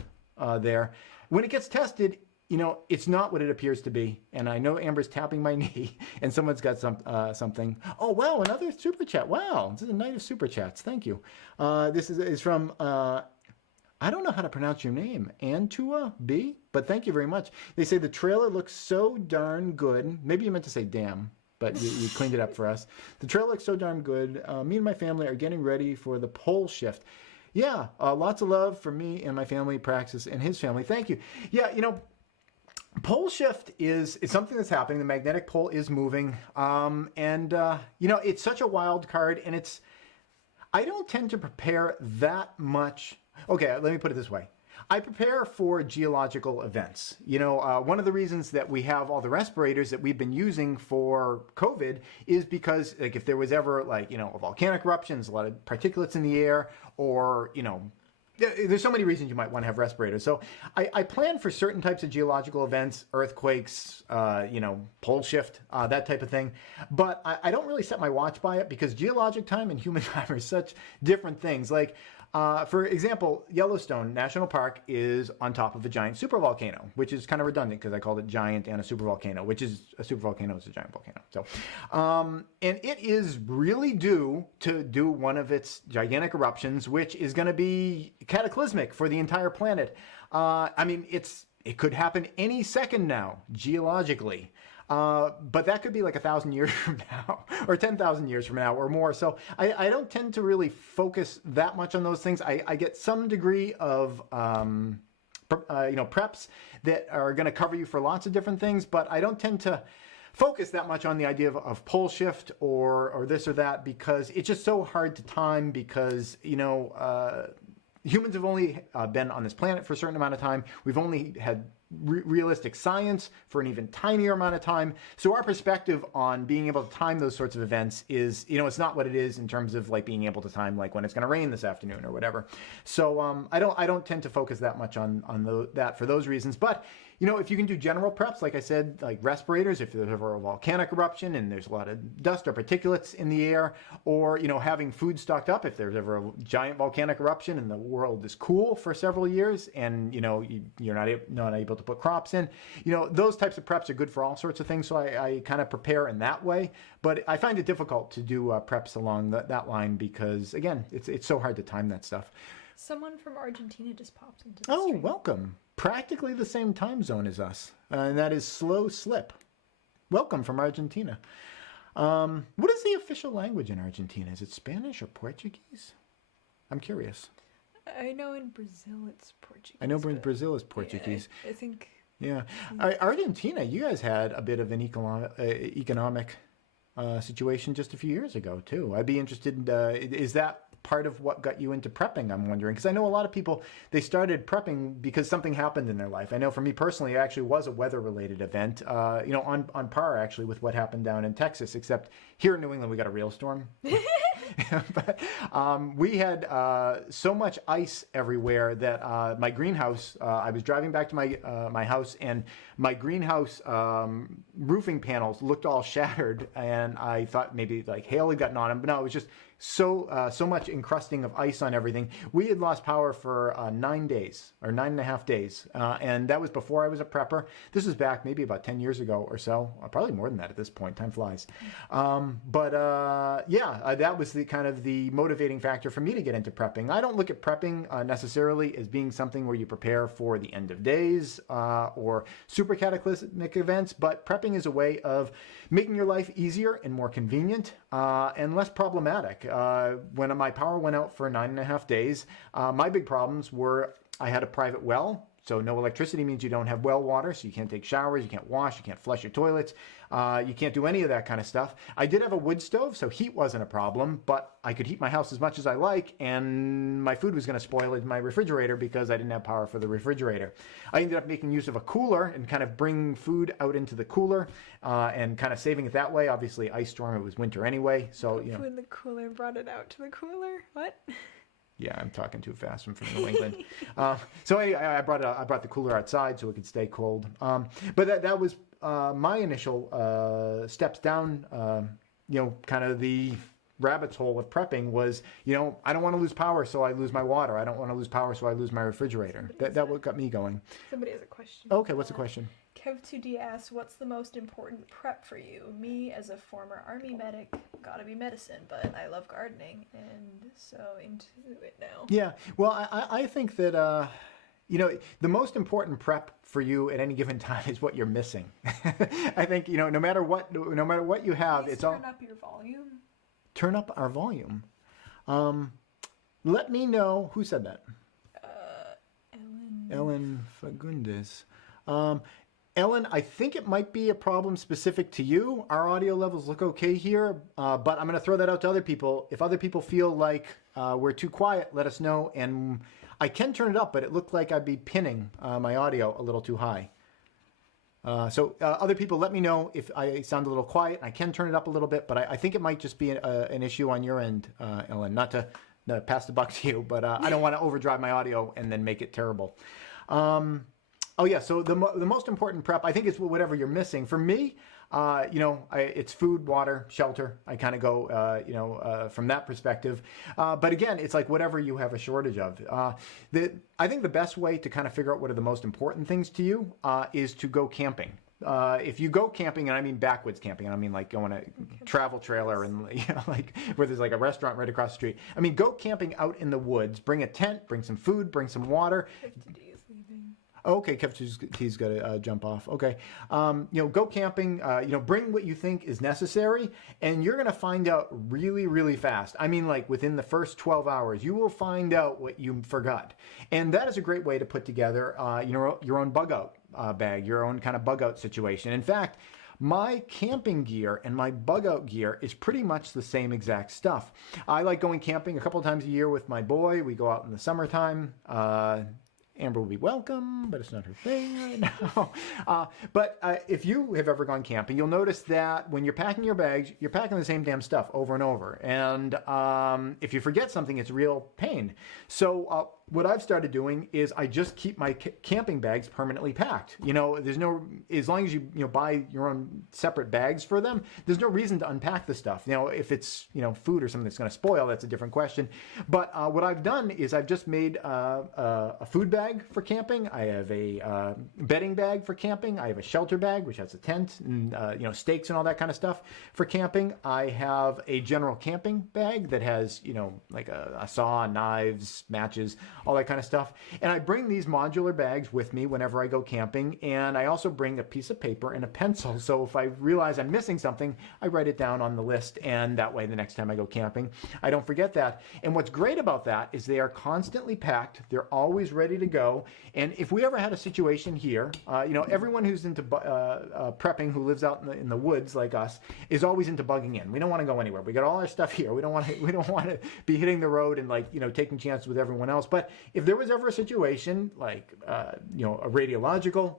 there. When it gets tested, you know, it's not what it appears to be. And I know Amber's tapping my knee, and someone's got something. Oh, wow, another super chat. Wow, this is a night of super chats. Thank you. This is from... I don't know how to pronounce your name, Antua B, but thank you very much. They say the trailer looks so darn good. Maybe you meant to say damn, but you cleaned it up for us. The trailer looks so darn good. Me and my family are getting ready for the pole shift. Yeah, lots of love for me and my family, Praxis and his family. Thank you. Yeah, you know, pole shift is something that's happening. The magnetic pole is moving, and you know, it's such a wild card, and I don't tend to prepare that much. Okay, let me put it this way. I prepare for geological events. You know, one of the reasons that we have all the respirators that we've been using for COVID is because, like, if there was ever, like, you know, a volcanic eruptions, a lot of particulates in the air, or, you know, there's so many reasons you might want to have respirators. So I plan for certain types of geological events, earthquakes, you know, pole shift, that type of thing. But I don't really set my watch by it, because geologic time and human time are such different things. Like, for example, Yellowstone National Park is on top of a giant supervolcano, which is kind of redundant because I called it giant and a supervolcano, which is a supervolcano is a giant volcano. So, and it is really due to do one of its gigantic eruptions, which is going to be cataclysmic for the entire planet. I mean, it could happen any second now, geologically. But that could be like 1,000 years from now, or 10,000 years from now, or more. So I don't tend to really focus that much on those things. I get some degree of you know, preps that are going to cover you for lots of different things, but I don't tend to focus that much on the idea of pole shift or this or that, because it's just so hard to time, because, you know, humans have only been on this planet for a certain amount of time. We've only had realistic science for an even tinier amount of time. So our perspective on being able to time those sorts of events is, you know, it's not what it is in terms of like being able to time like when it's going to rain this afternoon or whatever. So I don't tend to focus that much on that for those reasons. But, you know, if you can do general preps, like I said, like respirators, if there's ever a volcanic eruption and there's a lot of dust or particulates in the air, or, you know, having food stocked up if there's ever a giant volcanic eruption and the world is cool for several years and, you know, you're not able to put crops in, you know, those types of preps are good for all sorts of things. So I kind of prepare in that way, but I find it difficult to do preps along that line, because again, it's so hard to time that stuff. Someone from Argentina just popped into the Oh, stream. welcome. Practically the same time zone as us, and that is Slow Slip. Welcome from Argentina. What is the official language in Argentina? Is it Spanish or Portuguese? I'm curious. I know in Brazil it's Portuguese. I know but Brazil is Portuguese. Yeah, I think. Yeah. Argentina, you guys had a bit of an economic situation just a few years ago, too. I'd be interested, is that part of what got you into prepping, I'm wondering? Because I know a lot of people, they started prepping because something happened in their life. I know for me personally, it actually was a weather-related event, on par actually with what happened down in Texas, except here in New England, we got a real storm. But we had so much ice everywhere that my greenhouse, I was driving back to my house, and my greenhouse roofing panels looked all shattered, and I thought maybe like hail had gotten on them, but no, it was just so much encrusting of ice on everything. We had lost power for 9 days, or 9.5 days, and that was before I was a prepper. This was back maybe about 10 years ago or so, probably more than that at this point. Time flies. That was the kind of the motivating factor for me to get into prepping. I don't look at prepping necessarily as being something where you prepare for the end of days or super cataclysmic events, but prepping is a way of making your life easier and more convenient and less problematic. When my power went out for 9.5 days, my big problems were I had a private well. So no electricity means you don't have well water, so you can't take showers, you can't wash, you can't flush your toilets, you can't do any of that kind of stuff. I did have a wood stove, so heat wasn't a problem, but I could heat my house as much as I like, and my food was going to spoil in my refrigerator because I didn't have power for the refrigerator. I ended up making use of a cooler and kind of bringing food out into the cooler and kind of saving it that way. Obviously, ice storm, it was winter anyway, so Put food in the cooler and brought it out to the cooler? What? Yeah, I'm talking too fast. I'm from New England. So anyway, I brought the cooler outside so it could stay cold. But that was my initial steps down. Kind of the rabbit's hole of prepping was, I don't want to lose power, so I lose my water. I don't want to lose power, so I lose my refrigerator. That what got me going. Somebody has a question. Okay, what's the question? Kev2D asks, what's the most important prep for you? Me, as a former army medic, gotta be medicine, but I love gardening, and so into it now. Yeah, well, I think that, the most important prep for you at any given time is what you're missing. I think, no matter what you have, Please it's all... turn up your volume. Turn up our volume. Let me know, who said that? Ellen Fagundes. Ellen, I think it might be a problem specific to you. Our audio levels look okay here, but I'm going to throw that out to other people. If other people feel like we're too quiet, let us know. And I can turn it up, but it looked like I'd be pinning my audio a little too high. So other people, let me know if I sound a little quiet. I can turn it up a little bit, but I think it might just be an issue on your end, Ellen. Not to pass the buck to you, but I don't want to overdrive my audio and then make it terrible. Oh yeah, so the most important prep, I think, is whatever you're missing. For me, it's food, water, shelter. I kind of go, from that perspective. But again, it's like whatever you have a shortage of. I think the best way to kind of figure out what are the most important things to you is to go camping. If you go camping, and I mean backwoods camping, I mean like going a travel trailer and like where there's like a restaurant right across the street. I mean, go camping out in the woods. Bring a tent, bring some food, bring some water. Kev2D is leaving. Okay, Kev2D's got to jump off. Okay, go camping. Bring what you think is necessary, and you're going to find out really, really fast. I mean, like within the first 12 hours, you will find out what you forgot, and that is a great way to put together, your own bug out bag, your own kind of bug out situation. In fact, my camping gear and my bug out gear is pretty much the same exact stuff. I like going camping a couple of times a year with my boy. We go out in the summertime. Amber will be welcome, but it's not her thing right now. But if you have ever gone camping, you'll notice that when you're packing your bags, you're packing the same damn stuff over and over. And if you forget something, it's a real pain. So what I've started doing is I just keep my camping bags permanently packed. There's no, as long as you buy your own separate bags for them, there's no reason to unpack the stuff. If it's food or something that's going to spoil, that's a different question. But what I've done is I've just made a food bag for camping. I have a bedding bag for camping. I have a shelter bag, which has a tent and stakes and all that kind of stuff for camping. I have a general camping bag that has like a saw, knives, matches, all that kind of stuff. And I bring these modular bags with me whenever I go camping. And I also bring a piece of paper and a pencil. So if I realize I'm missing something, I write it down on the list. And that way, the next time I go camping, I don't forget that. And what's great about that is they are constantly packed. They're always ready to go. And if we ever had a situation here, everyone who's into prepping, who lives out in the woods like us, is always into bugging in. We don't want to go anywhere. We got all our stuff here. We don't want to be hitting the road and taking chances with everyone else. But if there was ever a situation like a radiological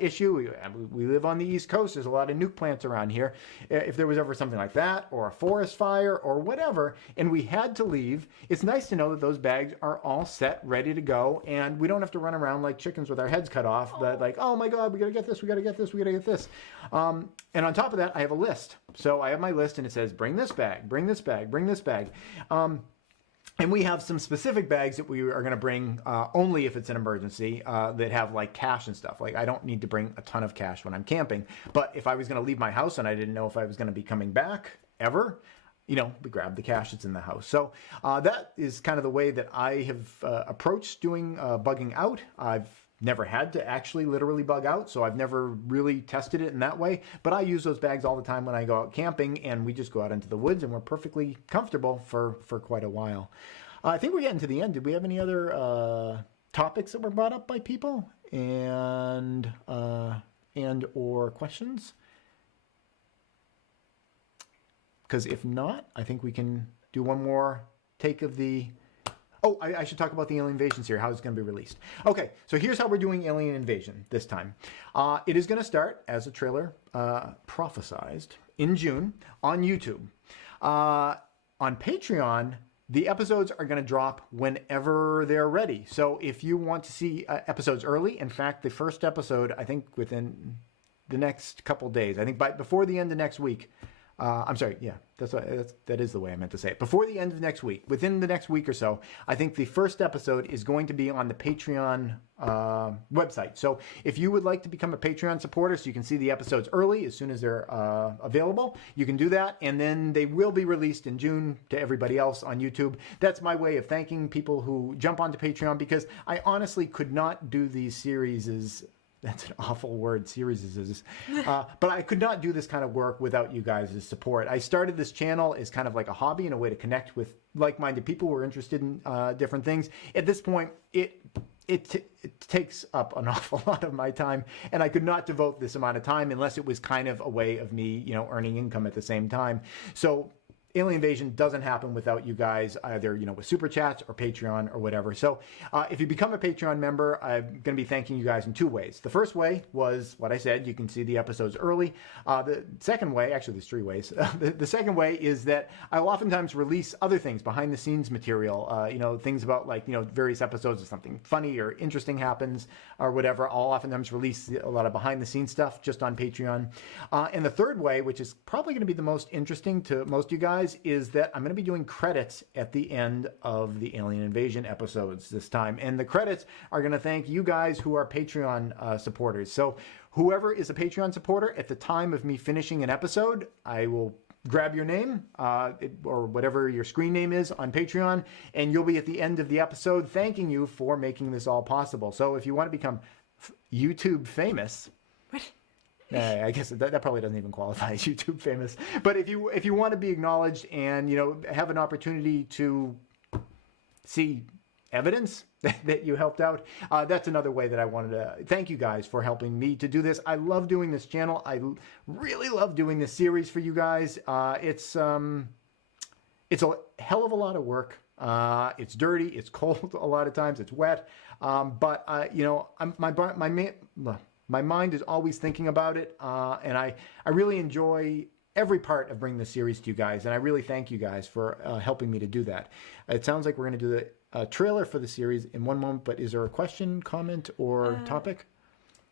issue. We live on the East Coast. There's a lot of nuke plants around here. If there was ever something like that, or a forest fire, or whatever, and we had to leave, it's nice to know that those bags are all set, ready to go, and we don't have to run around like chickens with our heads cut off. But like, oh my God, we gotta get this, we gotta get this, we gotta get this. And on top of that, I have a list. So I have my list, and it says, bring this bag, bring this bag, bring this bag. And we have some specific bags that we are going to bring only if it's an emergency that have like cash and stuff. Like I don't need to bring a ton of cash when I'm camping. But if I was going to leave my house and I didn't know if I was going to be coming back ever, we grab the cash that's in the house. So that is kind of the way that I have approached doing bugging out. I've never had to actually literally bug out, so I've never really tested it in that way. But I use those bags all the time when I go out camping, and we just go out into the woods, and we're perfectly comfortable for quite a while. I think we're getting to the end. Did we have any other topics that were brought up by people and or questions? Because if not, I think we can do one more take of the... Oh, I should talk about the Alien Invasions here, how it's going to be released. Okay, so here's how we're doing Alien Invasion this time. It is going to start, as a trailer prophesized, in June on YouTube. On Patreon, the episodes are going to drop whenever they're ready. So if you want to see episodes early, in fact, the first episode, I think within the next couple days, I think before the end of next week, I'm sorry, yeah, that is the way I meant to say it. Before the end of next week, within the next week or so, I think the first episode is going to be on the Patreon website. So if you would like to become a Patreon supporter so you can see the episodes early as soon as they're available, you can do that. And then they will be released in June to everybody else on YouTube. That's my way of thanking people who jump onto Patreon, because I honestly could not do these series that's an awful word, series is. But I could not do this kind of work without you guys' support. I started this channel as kind of like a hobby and a way to connect with like-minded people who are interested in different things. At this point, it takes up an awful lot of my time, and I could not devote this amount of time unless it was kind of a way of me, earning income at the same time. So Alien Invasion doesn't happen without you guys, either, with Super Chats or Patreon or whatever. So if you become a Patreon member, I'm going to be thanking you guys in two ways. The first way was what I said. You can see the episodes early. The second way, actually there's three ways. The second way is that I'll oftentimes release other things, behind the scenes material, things about various episodes if something funny or interesting happens or whatever. I'll oftentimes release a lot of behind the scenes stuff just on Patreon. And the third way, which is probably going to be the most interesting to most of you guys, is that I'm going to be doing credits at the end of the Alien Invasion episodes this time. And the credits are going to thank you guys who are Patreon supporters. So whoever is a Patreon supporter, at the time of me finishing an episode, I will grab your name or whatever your screen name is on Patreon, and you'll be at the end of the episode thanking you for making this all possible. So if you want to become YouTube famous... I guess that probably doesn't even qualify as YouTube famous. But if you want to be acknowledged and have an opportunity to see evidence that you helped out, that's another way that I wanted to thank you guys for helping me to do this. I love doing this channel. I really love doing this series for you guys. It's a hell of a lot of work. It's dirty. It's cold a lot of times. It's wet. But my mind is always thinking about it, and I really enjoy every part of bringing this series to you guys, and I really thank you guys for helping me to do that. It sounds like we're going to do the trailer for the series in one moment, but is there a question, comment, or topic?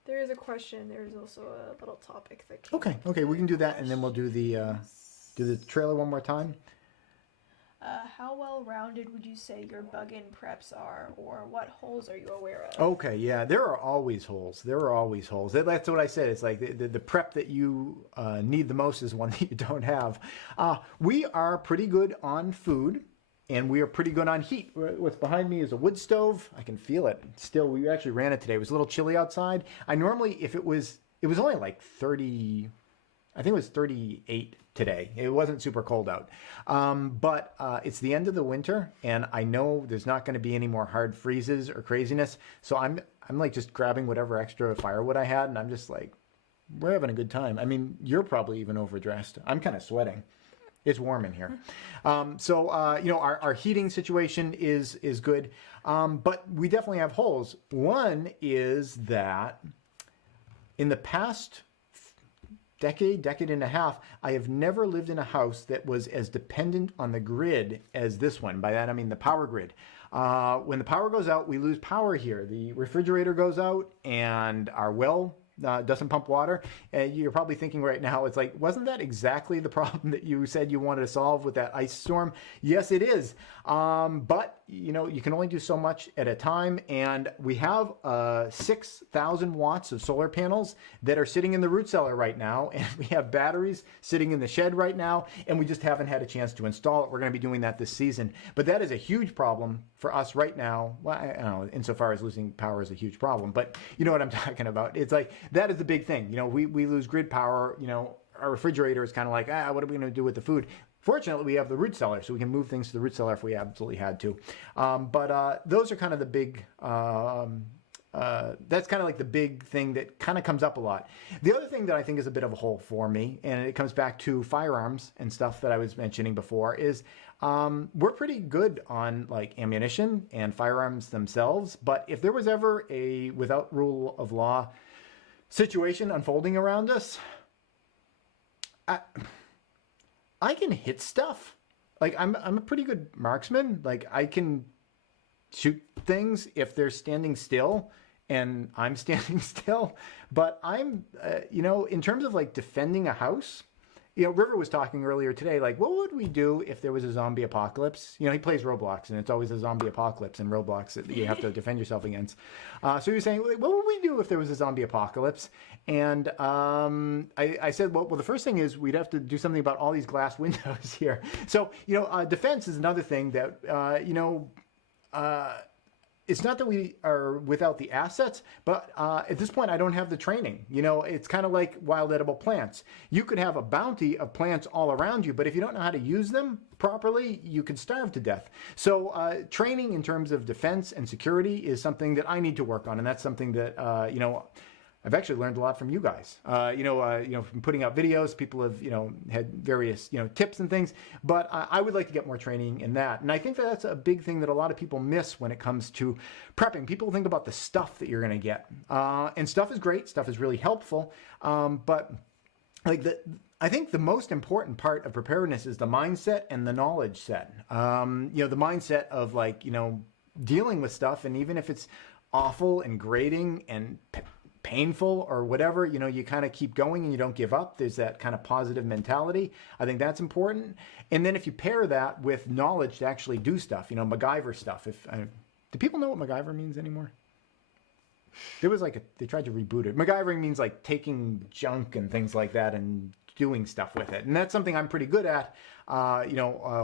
There is a question. There's also a little topic that came Okay, we can do that, and then we'll do the trailer one more time. How well-rounded would you say your bug-in preps are, or what holes are you aware of? Okay, yeah, there are always holes. There are always holes. That's what I said. It's like the prep that you need the most is one that you don't have. We are pretty good on food, and we are pretty good on heat. What's behind me is a wood stove. I can feel it. Still, we actually ran it today. It was a little chilly outside. I normally, it was only like 30... I think it was 38 today. It wasn't super cold out. But it's the end of the winter, and I know there's not going to be any more hard freezes or craziness. So I'm like just grabbing whatever extra firewood I had, and I'm just like, we're having a good time. I mean, you're probably even overdressed. I'm kind of sweating. It's warm in here. Our heating situation is good. But we definitely have holes. One is that in the past decade and a half, I have never lived in a house that was as dependent on the grid as this one. By that, I mean the power grid. When the power goes out, we lose power here. The refrigerator goes out and our well doesn't pump water. You're probably thinking right now, it's like, wasn't that exactly the problem that you said you wanted to solve with that ice storm? Yes, it is. But you can only do so much at a time. And we have 6,000 watts of solar panels that are sitting in the root cellar right now. And we have batteries sitting in the shed right now. And we just haven't had a chance to install it. We're going to be doing that this season. But that is a huge problem for us right now. Well, I don't know, insofar as losing power is a huge problem. But you know what I'm talking about. It's like, that is the big thing. We lose grid power. Our refrigerator is kind of like, what are we going to do with the food? Fortunately, we have the root cellar, so we can move things to the root cellar if we absolutely had to. But those are kind of the big, that's kind of like the big thing that kind of comes up a lot. The other thing that I think is a bit of a hole for me, and it comes back to firearms and stuff that I was mentioning before, is we're pretty good on like ammunition and firearms themselves. But if there was ever a without rule of law situation unfolding around us, I can hit stuff. Like I'm a pretty good marksman. Like I can shoot things if they're standing still and I'm standing still. But I'm, in terms of like defending a house, River was talking earlier today, like, what would we do if there was a zombie apocalypse? He plays Roblox, and it's always a zombie apocalypse in Roblox that you have to defend yourself against. So he was saying, what would we do if there was a zombie apocalypse? And I said, well, the first thing is we'd have to do something about all these glass windows here. So, defense is another thing that, it's not that we are without the assets, but at this point, I don't have the training. It's kind of like wild edible plants. You could have a bounty of plants all around you, but if you don't know how to use them properly, you could starve to death. So training in terms of defense and security is something that I need to work on, and that's something that, I've actually learned a lot from you guys. From putting out videos, people have, had various, tips and things. But I would like to get more training in that. And I think that's a big thing that a lot of people miss when it comes to prepping. People think about the stuff that you're going to get. And stuff is great. Stuff is really helpful. But I think the most important part of preparedness is the mindset and the knowledge set. The mindset of dealing with stuff. And even if it's awful and grating and painful or whatever, you kind of keep going and you don't give up. There's that kind of positive mentality. I think that's important. And then if you pair that with knowledge to actually do stuff, MacGyver stuff. Do people know what MacGyver means anymore? There was they tried to reboot it. MacGyvering means like taking junk and things like that and doing stuff with it. And that's something I'm pretty good at,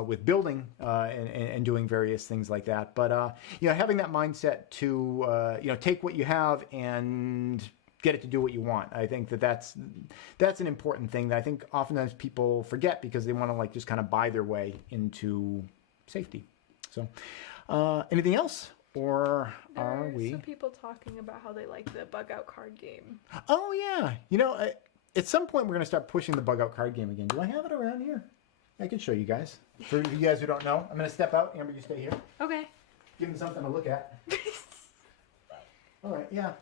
with building and doing various things like that. But, having that mindset to, take what you have and get it to do what you want. I think that's an important thing that I think oftentimes people forget because they want to just kind of buy their way into safety. So anything else? Or are we? Some people talking about how they like the bug out card game. Oh, yeah. At some point, we're going to start pushing the bug out card game again. Do I have it around here? I can show you guys. For you guys who don't know, I'm going to step out. Amber, you stay here. Okay. Give them something to look at. All right, yeah.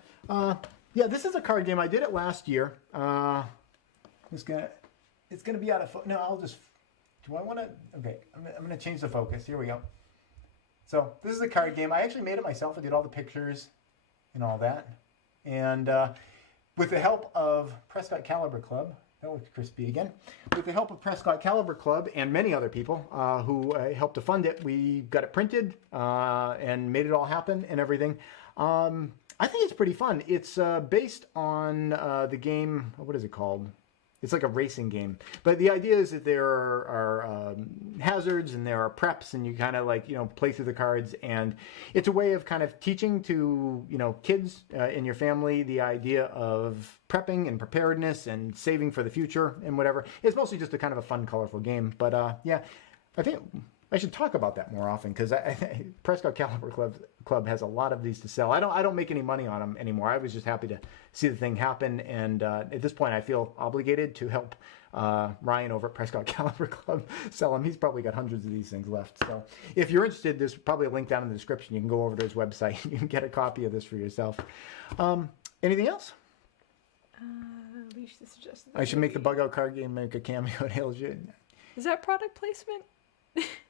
This is a card game. I did it last year. It's gonna be out of no, I'll just, do I want to, okay, I'm going to change the focus. Here we go. So this is a card game. I actually made it myself. I did all the pictures and all that. And with the help of Prescott Caliber Club, that looks crispy again. With the help of Prescott Caliber Club and many other people who helped to fund it, we got it printed and made it all happen and everything. I think it's pretty fun. It's based on the game, what is it called? It's like a racing game. But the idea is that there are hazards and there are preps, and you kind of like, play through the cards. And it's a way of kind of teaching to, kids in your family the idea of prepping and preparedness and saving for the future and whatever. It's mostly just a kind of a fun, colorful game. But yeah, I think I should talk about that more often, because Prescott Caliber Club has a lot of these to sell. I don't make any money on them anymore. I was just happy to see the thing happen, and at this point I feel obligated to help Ryan over at Prescott Caliber Club sell them. He's probably got hundreds of these things left. So if you're interested, there's probably a link down in the description. You can go over to his website. You can get a copy of this for yourself. Anything else? Leash the suggested. I should make the bug out card game make a cameo at LG. Is that product placement?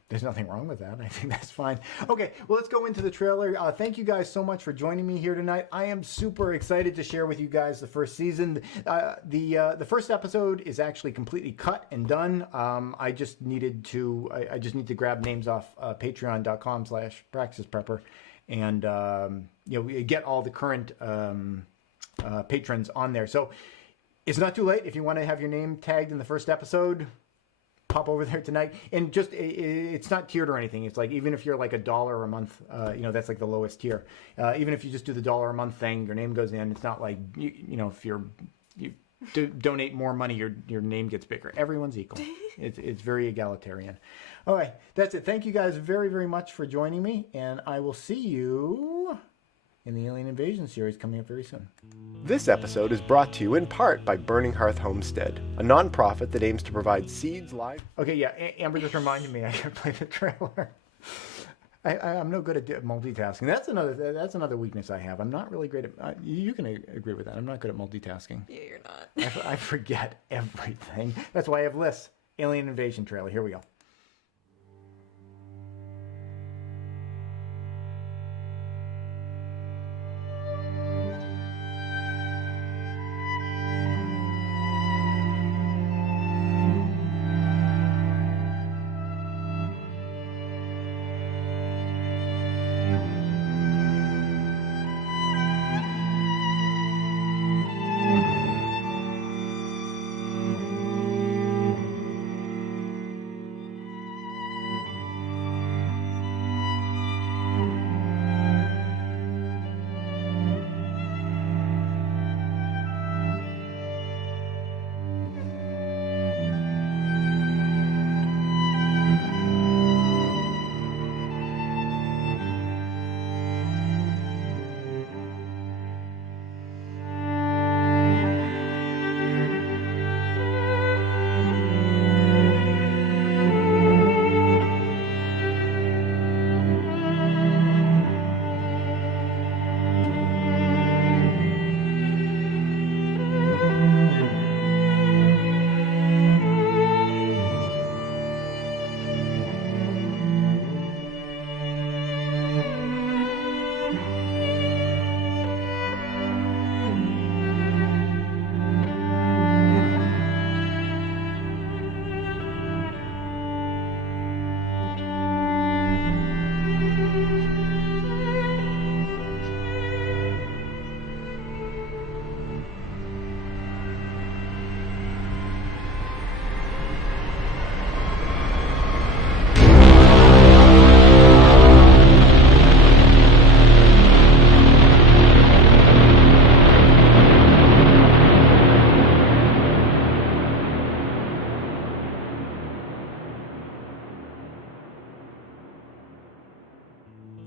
There's nothing wrong with that. I think that's fine. Okay, well, let's go into the trailer. Thank you guys so much for joining me here tonight. I am super excited to share with you guys the first season. The first episode is actually completely cut and done. I just need to grab names off patreon.com/Praxis Prepper, and we get all the current patrons on there. So it's not too late if you want to have your name tagged in the first episode. Pop over there tonight, and just it's not tiered or anything. It's like, even if you're like $1 a month, that's like the lowest tier. Even if you just do the $1 a month thing, your name goes in. It's not like if you donate more money, your name gets bigger. Everyone's equal. It's very egalitarian. All right, that's it. Thank you guys very, very much for joining me, and I will see you in the Alien Invasion series coming up very soon. This episode is brought to you in part by Burning Hearth Homestead, a non-profit that aims to provide seeds, live... Okay, yeah, Amber just reminded me I gotta play the trailer. I'm no good at multitasking. That's another weakness I have. I'm not really great at... you can agree with that. I'm not good at multitasking. Yeah, you're not. I forget everything. That's why I have lists. Alien Invasion trailer. Here we go.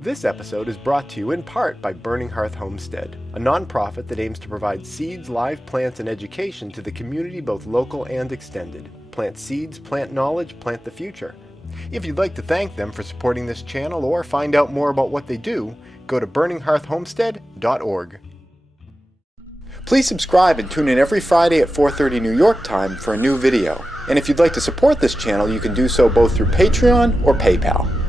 This episode is brought to you in part by Burning Hearth Homestead, a non-profit that aims to provide seeds, live plants, and education to the community, both local and extended. Plant seeds, plant knowledge, plant the future. If you'd like to thank them for supporting this channel or find out more about what they do, go to burninghearthhomestead.org. Please subscribe and tune in every Friday at 4:30 New York time for a new video. And if you'd like to support this channel, you can do so both through Patreon or PayPal.